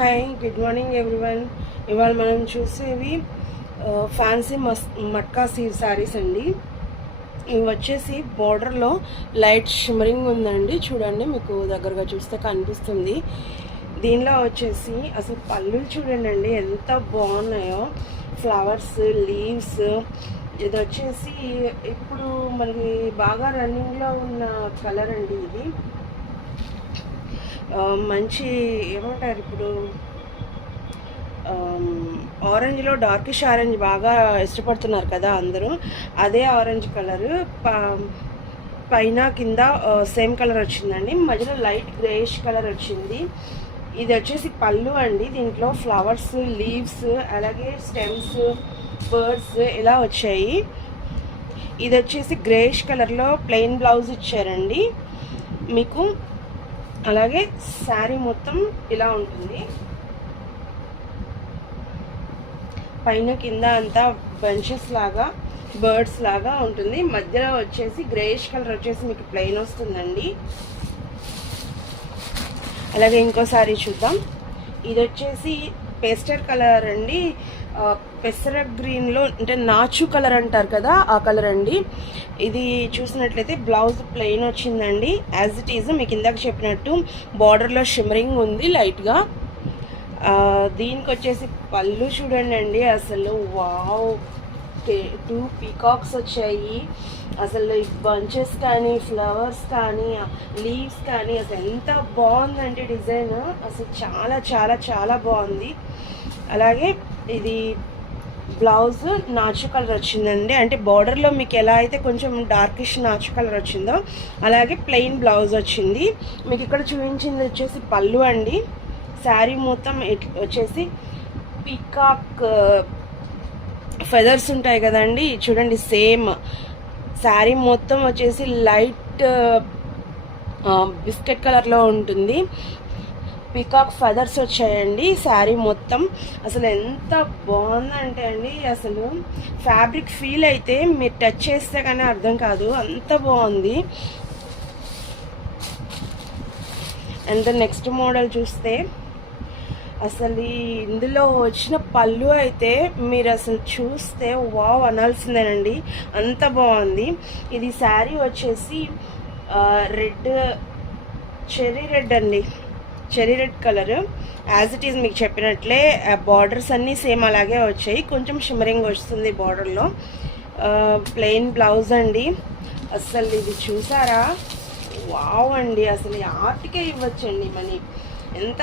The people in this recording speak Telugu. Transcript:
Hi good morning everyone. ఇవాళ మనం చూసేవి ఫ్యాన్సీ మట్కా శారీస్ అండి. ఇవి వచ్చేసి బార్డర్లో లైట్ షిమరింగ్ ఉందండి. చూడండి, మీకు దగ్గరగా చూస్తే కనిపిస్తుంది. దీనిలో వచ్చేసి అసలు పళ్ళు చూడండి అండి, ఎంత బాగున్నాయో. Flowers, leaves. ఇది వచ్చేసి ఇప్పుడు మనకి బాగా రన్నింగ్లో ఉన్న కలర్ అండి. ఇది మంచి ఏమంటారు ఇప్పుడు ఆరెంజ్లో డార్కిష్ ఆరెంజ్ బాగా ఇష్టపడుతున్నారు కదా అందరూ. అదే ఆరెంజ్ కలరు పైన కింద సేమ్ కలర్ వచ్చిందండి. మధ్యలో లైట్ గ్రేయిష్ కలర్ వచ్చింది. ఇది వచ్చేసి పళ్ళు అండి. దీంట్లో ఫ్లవర్స్, లీవ్స్, అలాగే స్టెమ్స్, బర్డ్స్ ఇలా వచ్చాయి. ఇది వచ్చేసి గ్రేయిష్ కలర్లో ప్లెయిన్ బ్లౌజ్ ఇచ్చారండి మీకు. అలాగే శారీ మొత్తం ఇలా ఉంటుంది. పైన కింద అంతా బంచెస్ లాగా, బర్డ్స్ లాగా ఉంటుంది. మధ్యలో వచ్చేసి గ్రేయిష్ కలర్ వచ్చేసి మీకు ప్లెయిన్ వస్తుందండి. అలాగే ఇంకో శారీ చూద్దాం. ఇది వచ్చేసి పేస్టర్ కలర్ అండి. పెసర గ్రీన్లో అంటే నాచు కలర్ అంటారు కదా, ఆ కలర్ అండి. ఇది చూసినట్లయితే బ్లౌజ్ ప్లెయిన్ వచ్చిందండి. యాజ్ ఇట్ ఈజ్ మీకు ఇందాక చెప్పినట్టు బార్డర్లో షిమరింగ్ ఉంది లైట్గా. దీనికి వచ్చేసి పళ్ళు చూడండి అండి, అసలు వావ్. 2 పీకాక్స్ వచ్చాయి. అసలు బంచెస్ కానీ, ఫ్లవర్స్ కానీ, లీవ్స్ కానీ అసలు ఎంత బాగుందంటే డిజైన్ అసలు చాలా చాలా చాలా బాగుంది. అలాగే ఇది బ్లౌజ్ నాచు కలర్ వచ్చిందండి. అంటే బార్డర్లో మీకు ఎలా అయితే కొంచెం డార్కిష్ నాచు కలర్ వచ్చిందో అలాగే ప్లెయిన్ బ్లౌజ్ వచ్చింది. మీకు ఇక్కడ చూపించింది వచ్చేసి పళ్ళు అండి. శారీ మొత్తం వచ్చేసి పీకాక్ ఫెదర్స్ ఉంటాయి కదండి, చూడండి సేమ్. శారీ మొత్తం వచ్చేసి లైట్ బిస్కెట్ కలర్లో ఉంటుంది. పీకాక్ ఫెదర్స్ వచ్చాయండి శారీ మొత్తం. అసలు ఎంత బాగుందంటే అండి, అసలు ఫ్యాబ్రిక్ ఫీల్ అయితే మీరు టచ్ చేస్తే కానీ అర్థం కాదు, అంత బాగుంది. అండ్ నెక్స్ట్ మోడల్ చూస్తే అసలు ఇందులో వచ్చిన పళ్ళు అయితే మీరు అసలు చూస్తే వావ్ అనాల్సిందేనండి, అంత బాగుంది. ఇది శారీ వచ్చేసి రెడ్, చెర్రీ రెడ్ అండి, cherry red colour. As it is మీకు చెప్పినట్లే బార్డర్స్ అన్నీ సేమ్ అలాగే వచ్చాయి. కొంచెం షిమరింగ్ వస్తుంది బార్డర్లో. ప్లెయిన్ బ్లౌజ్ అండి. అసలు ఇది చూసారా, వావ్ అండి. అసలు ఆర్ట్కే ఇవ్వచ్చండి మనీ, ఎంత